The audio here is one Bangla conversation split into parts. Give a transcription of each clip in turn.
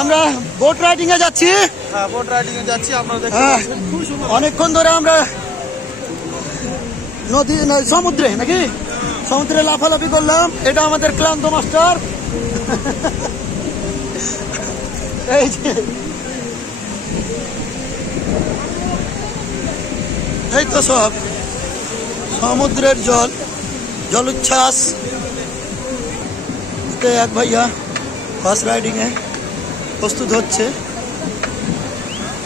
আমরা বোট রাইডিং এ যাচ্ছি। বোট রাইডিং এ যাচ্ছি। আপনারা দেখতে পাচ্ছেন খুব সুন্দর। অনেকক্ষণ ধরে আমরা নদী সমুদ্রে নাকি সমুদ্রে লাফালাফি করলাম। এটা আমাদের ক্লান্ত মাস্টার। এই যে এই তো সব সমুদ্রের জলোচ্ছ্বাস। এক ভাইয়া হর্স রাইডিং এ প্রস্তুত হচ্ছে।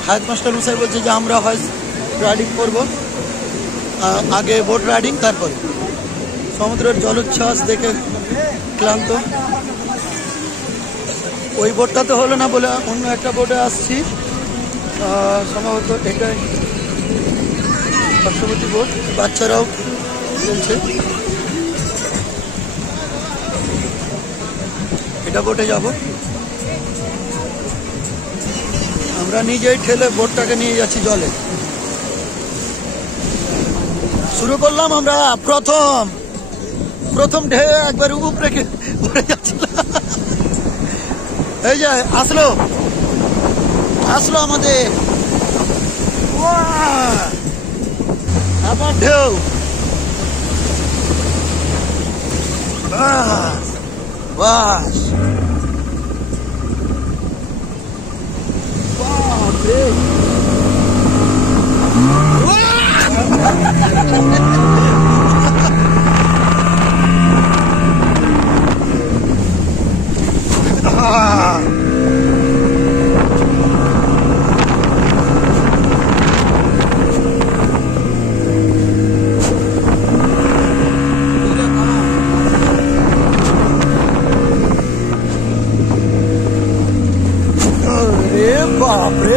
হায়াত মাস্টার মশাই বলছে যে আমরা হর্স রাইডিং করব, আগে বোট রাইডিং, তারপরে সমুদ্রের জলোচ্ছ্বাস দেখে ক্লান্ত। ওই বোটটাতে হলো না বলে অন্য একটা বোটে আসছি। সম্ভবত এটাই পার্শ্ববর্তী বোট, বাচ্চারাও চলছে। এটা বোটে যাব। আমরা নিজেই ঠেলে বোটটাকে নিয়ে যাচ্ছি জলে। শুরু করলাম আমরা প্রথম ঢেউ একবার উপরে পড়ে যাচ্ছিলাম। এই যে আসলো আমাদের আবার ঢেউ। বাস বাপরে, বাপরে